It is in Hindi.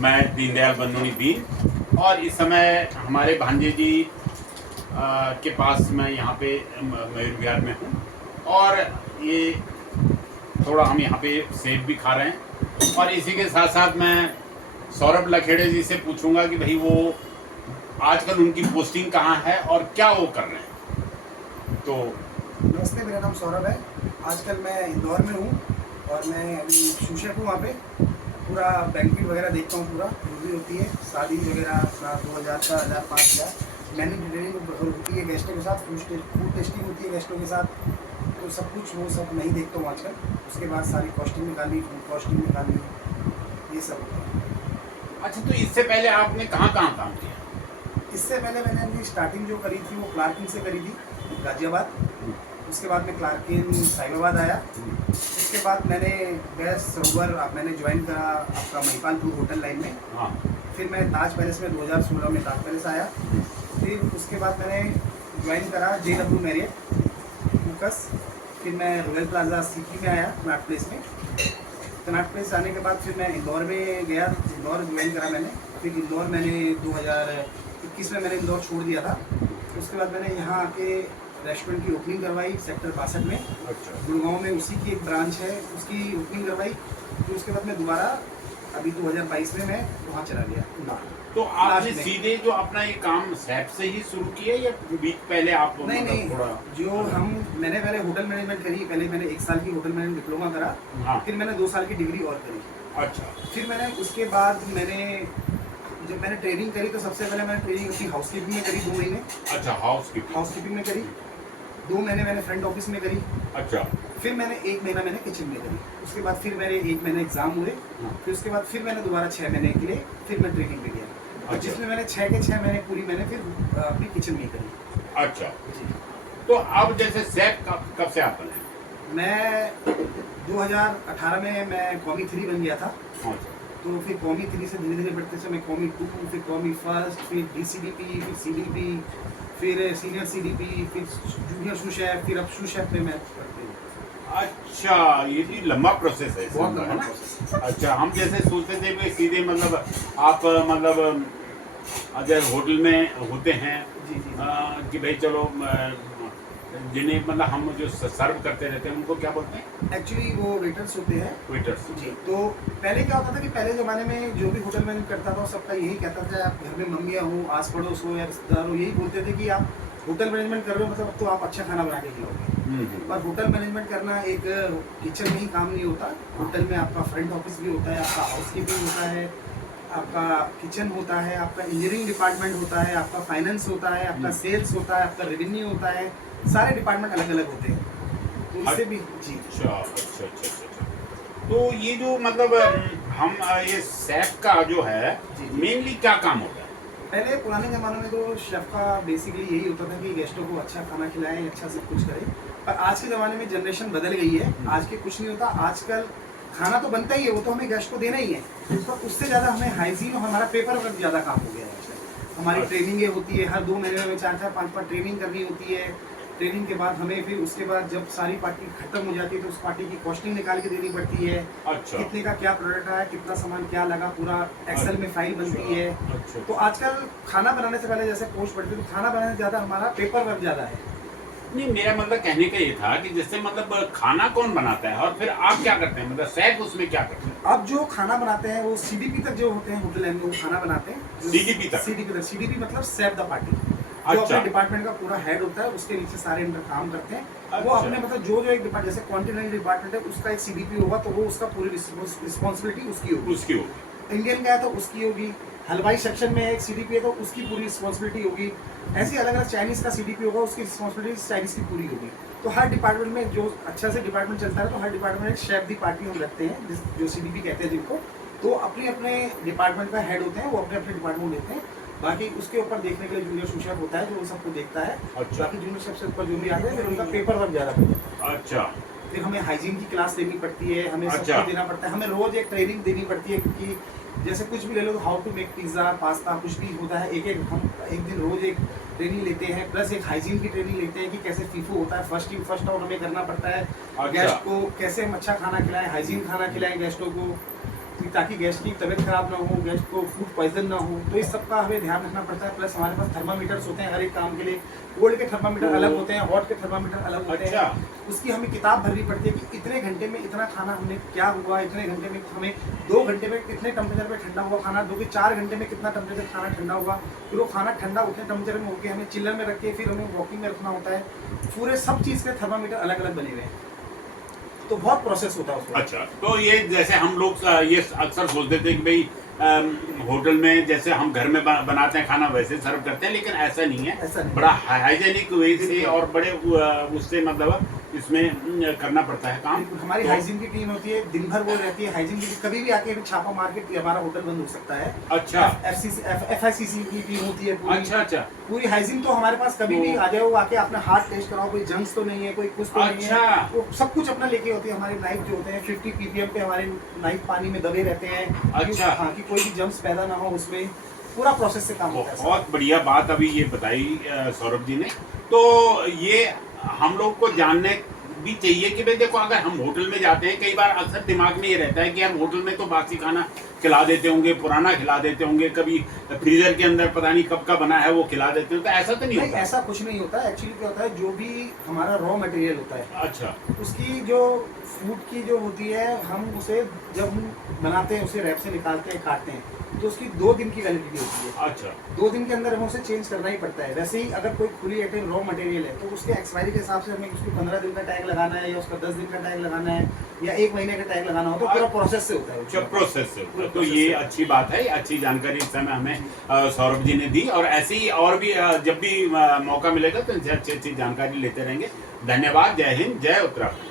मैं दीनदयाल बंदोनी दीन, और इस समय हमारे भांजे जी के पास मैं यहाँ पे मयूर विहार में हूँ। और ये थोड़ा हम यहाँ पे सेब भी खा रहे हैं, और इसी के साथ साथ मैं सौरभ लखेड़े जी से पूछूंगा कि भाई वो आजकल उनकी पोस्टिंग कहाँ है और क्या वो कर रहे हैं। तो नमस्ते, मेरा नाम सौरभ है। आजकल मैं इंदौर में हूँ और मैं अभी शूशेफ हूँ। वहाँ पे पूरा बैंकेट वगैरह देखता हूँ, पूरा मूवी होती है, शादी वगैरह अपना 2000 का 1000 5000 मैंने डिटेलिंग होती है गेस्टों के साथ, फूड टेस्टिंग होती है गेस्टों के साथ। तो सब कुछ वो सब नहीं देखता हूँ आजकल। उसके बाद सारी कॉस्टिंग निकालनी, फूड कॉस्टिंग निकालनी, ये सब होता है। अच्छा, तो इससे पहले आपने कहाँ कहाँ काम किया? इससे पहले मैंने अपनी स्टार्टिंग जो करी थी वो क्लार्किन से करी थी, गाजियाबाद। उसके बाद मैं क्लार्किन साहिबाबाद आया। उसके बाद मैंने गैस सरोवर मैंने ज्वाइन करा आपका महिपालपुर होटल लाइन में। हाँ। फिर मैं ताज पैलेस में 2016 में ताज पैलेस आया। फिर उसके बाद मैंने ज्वाइन करा JW मैरियट फोकस। फिर मैं रॉयल प्लाजा सीपी में आया, कनाट प्लेस में। कनाट प्लेस आने के बाद फिर मैं इंदौर में गया, इंदौर ज्वाइन करा मैंने। फिर इंदौर मैंने 2021 में मैंने इंदौर छोड़ दिया था। उसके बाद मैंने यहाँ आके रेस्टोरेंट की ओपनिंग करवाई सेक्टर 62 में। अच्छा। गुड़गांव में उसी की एक ब्रांच है, उसकी ओपनिंग करवाई। फिर उसके बाद मैं दोबारा अभी 2022 में मैं वहाँ चला गया। तो आपने सीधे जो अपना ये काम सैप से ही शुरू किया या बीच पहले आप नहीं नहीं, थोड़ा जो मैंने पहले होटल मैनेजमेंट करी। पहले मैंने 1 साल की होटल मैनेजमेंट डिप्लोमा करा। हाँ। फिर मैंने 2 साल की डिग्री और करी। अच्छा। फिर मैंने उसके बाद जब मैंने ट्रेनिंग करी तो सबसे पहले मैंने ट्रेनिंग अपनी हाउसकीपिंग में करी 2 महीने। अच्छा, हाउसकीपिंग में करी 2 महीने मैंने फ्रंट ऑफिस में करी। अच्छा। फिर मैंने 1 महीना मैंने किचन में करी। उसके बाद फिर मेरे 1 महीने एग्जाम हुए। फिर उसके बाद फिर मैंने दोबारा 6 महीने के लिए फिर मैं ट्रेनिंग पे गया। अच्छा। जिसमें मैंने 6 के 6 महीने पूरी मैंने फिर अपनी किचन में ही करी। अच्छा, तो अब जैसे सैप कब से आप बने? मैं 2018 में मैं कॉमी 3 बन गया था। अच्छा। तो फिर कॉमी 3 से धीरे धीरे बढ़ते समय कॉमी 2, फिर कॉमी फर्स्ट, फिर DCDP, फिर CDP, फिर सीनियर CDP, फिर जूनियर शूशेफ, फिर अब शूशेफ में मैं करते हूँ। अच्छा, ये भी लंबा प्रोसेस है बहुत इसमें, लंबा है ना? प्रोसेस। अच्छा, हम जैसे सोचते थे कि सीधे मतलब आप मतलब अगर होटल में होते हैं जी जी कि भाई चलो जिन्हें मतलब हम जो सर्व करते रहते हैं उनको क्या बोलते हैं? एक्चुअली वो वेटर्स होते हैं। वेटर्स। जी, तो पहले क्या होता था कि पहले ज़माने में जो भी होटल मैनेज करता था सबका यही कहता था, आप घर में मम्मियाँ हो, आस पड़ोस हो या रिश्तेदार हो, यही बोलते थे कि आप होटल मैनेजमेंट कर रहे हो मतलब अब तो आप अच्छा खाना बना के खिलाओगे। पर होटल मैनेजमेंट करना एक किचन में ही काम नहीं होता। होटल में आपका फ्रंट ऑफिस भी होता है, आपका हाउसकीपिंग होता है, आपका किचन होता है, आपका इंजीनियरिंग डिपार्टमेंट होता है, आपका फाइनेंस होता है, आपका सेल्स होता है, आपका रेवेन्यू होता है। सारे डिपार्टमेंट अलग अलग होते हैं, तो इससे भी जी। अच्छा अच्छा अच्छा अच्छा। तो ये जो मतलब हम ये सैप का जो है मेनली क्या काम होता है? पहले पुराने ज़माने में तो शेफ़ का बेसिकली यही होता था कि गेस्टों को अच्छा खाना खिलाएं, अच्छा सब कुछ करें। पर आज के ज़माने में जनरेशन बदल गई है। आज के कुछ नहीं होता। आजकल खाना तो बनता ही है, वो तो हमें गेस्ट को देना ही है, पर उससे ज़्यादा हमें हाइजीन और हमारा पेपर वर्क ज़्यादा काम हो गया है आजकल। हमारी ट्रेनिंगें होती है, हर 2 महीने में 4-4 5-5 ट्रेनिंग करनी होती है। ट्रेनिंग के बाद हमें फिर उसके बाद जब सारी पार्टी खत्म हो जाती है तो उस पार्टी की कॉस्टिंग निकाल के देनी पड़ती है। अच्छा। कितने का क्या प्रोडक्ट आया, कितना सामान क्या लगा, पूरा एक्सेल में फाइल बनती है। अच्छा। तो आजकल खाना बनाने से पहले जैसे पोस्ट पड़ती है, तो खाना बनाने से ज़्यादा हमारा पेपर वर्क ज़्यादा है। नहीं, मेरा मतलब कहने का ये था कि जैसे मतलब खाना कौन बनाता है और फिर आप क्या करते हैं, मतलब सैफ उसमें क्या करते हैं? अब जो खाना बनाते हैं वो CDP तक जो होते हैं होटल लाइन में वो खाना बनाते हैं। CDP तक? CDP मतलब सेफ द पार्टी। जो अच्छा। अपने डिपार्टमेंट का पूरा हेड होता है, उसके नीचे सारे अंडर काम करते हैं। वो अच्छा। अपने मतलब जो एक डिपार्टमेंट, जैसे कॉन्टिनेंटल डिपार्टमेंट है उसका एक CDP होगा, तो वो उसका पूरी रिस्पॉन्सिबिलिटी उसकी होगी। उसकी होगी। इंडियन का है तो उसकी होगी। हलवाई सेक्शन में एक CDP है तो उसकी पूरी रिस्पॉन्सिबिलिटी होगी। ऐसे अलग अलग चाइनीज़ का CDP होगा, उसकी रिस्पॉन्सिबिलिटी चाइनीज़ की पूरी होगी। तो हर डिपार्टमेंट में जो अच्छा से डिपार्टमेंट चलता है तो हर डिपार्टमेंट में एक शेफ दी पार्टी हम रखते हैं, जो CDP कहते हैं जिनको। तो अपने अपने डिपार्टमेंट का हेड होते हैं, वो अपने अपने डिपार्टमेंट लेते हैं। बाकी उसके ऊपर देखने के लिए जूनियर शूशेफ होता है जो उन सबको देखता है। अच्छा। बाकी जूनियर शेफ से ऊपर जो भी आते हैं फिर उनका पेपर वर्क ज़्यादा होता है। अच्छा। फिर हमें हाइजीन की क्लास देनी पड़ती है, हमें सब अच्छा। कुछ देना पड़ता है। हमें रोज़ एक ट्रेनिंग देनी पड़ती है, क्योंकि जैसे कुछ भी ले लो तो how to make pizza, pasta, कुछ भी होता है, हम एक दिन रोज़ एक ट्रेनिंग लेते हैं। प्लस एक हाइजीन की ट्रेनिंग लेते हैं कि कैसे फीफू होता है, फर्स्ट आउट हमें करना पड़ता है। अच्छा। गेस्ट को कैसे हम अच्छा खाना खिलाएं, हाइजीन खाना खिलाएं गेस्टों को। कि ताकि गेस्ट की तबीयत खराब ना हो, गेस्ट को फूड पॉइजन ना हो। तो इस सब का हमें ध्यान रखना पड़ता है। प्लस हमारे पास थर्मामीटर्स होते हैं हर एक काम के लिए। कोल्ड के थर्मामीटर अलग होते हैं, हॉट के थर्मामीटर अलग होते अच्छा। हैं। उसकी हमें किताब भरनी पड़ती है कि इतने घंटे में इतना खाना हमने क्या हुआ, इतने घंटे में हमें 2 घंटे में कितने टेम्परेचर पे ठंडा हुआ खाना, 2 से 4 घंटे में कितना टेम्परेचर खाना ठंडा हुआ। फिर वो खाना ठंडा उतने टेम्परेचर में होकर हमें चिल्लर में रख के फिर हमें वॉकिंग में रखना होता है। पूरे सब चीज़ के थर्मामीटर अलग अलग बने हुए हैं, तो बहुत प्रोसेस होता है उसमें। अच्छा, तो ये जैसे हम लोग ये अक्सर सोचते थे कि भाई होटल में जैसे हम घर में बनाते हैं खाना वैसे सर्व करते हैं, लेकिन ऐसा नहीं है। ऐसा नहीं। बड़ा हाइजेनिक वे से और बड़े उससे मतलब इसमें करना पड़ता है काम। बिल्कुल, हमारी तो- हाइजीन की टीम होती है, दिन भर वो रहती है हाइजीन की। कभी भी आके छापा मार के हमारा होटल बंद हो सकता है। अच्छा। FICC की टीम होती है पूरी। अच्छा अच्छा। पूरी हाइजीन तो हमारे पास कभी भी आ जाओ, आके अपना हाथ टेस्ट कराओ, कोई जंक्स तो नहीं है, कोई कुछ तो नहीं अच्छा। है। वो सब कुछ अपना लेके होती है। हमारे नाइफ जो होते हैं 50 ppm पे हमारे नाइफ पानी में दबे रहते हैं। अच्छा। हाँ, कि कोई भी जंक्स पैदा ना हो उसमें। पूरा प्रोसेस से काम होता है। बहुत बढ़िया बात अभी ये बताई सौरभ जी ने। तो ये हम लोग को जानने भी चाहिए कि भाई देखो, अगर हम होटल में जाते हैं, कई बार अक्सर दिमाग में ये रहता है कि यार होटल में तो बासी खाना खिला देते होंगे, पुराना खिला देते होंगे, कभी फ्रीजर के अंदर पता नहीं कब का बना है वो खिला देते हैं, तो ऐसा तो नहीं होता? ऐसा कुछ नहीं होता। एक्चुअली क्या होता है, जो भी हमारा रॉ मटेरियल होता है, अच्छा। उसकी जो फूड की जो होती है, हम उसे जब हम बनाते हैं, उसे रैप से निकालते हैं, काटते हैं, तो उसकी 2 दिन की वैलिडिटी होती है। अच्छा। 2 दिन के अंदर हमें उसे चेंज करना ही पड़ता है। वैसे ही अगर कोई खुली आइटम रॉ मटेरियल है, तो उसके एक्सपायरी के हिसाब से हमें उसको 15 दिन का टैग लगाना है, या उसका 10 दिन का टैग लगाना है, या 1 महीने का टैग लगाना हो, तो पूरा प्रोसेस से होता है। अच्छा, प्रोसेस से होता है। तो प्रोसेस ये से। अच्छी बात है, अच्छी जानकारी इस समय हमें सौरभ जी ने दी, और ऐसे ही और भी जब भी मौका मिलेगा तो इनसे अच्छी अच्छी जानकारी लेते रहेंगे। धन्यवाद। जय हिंद, जय उत्तराखंड।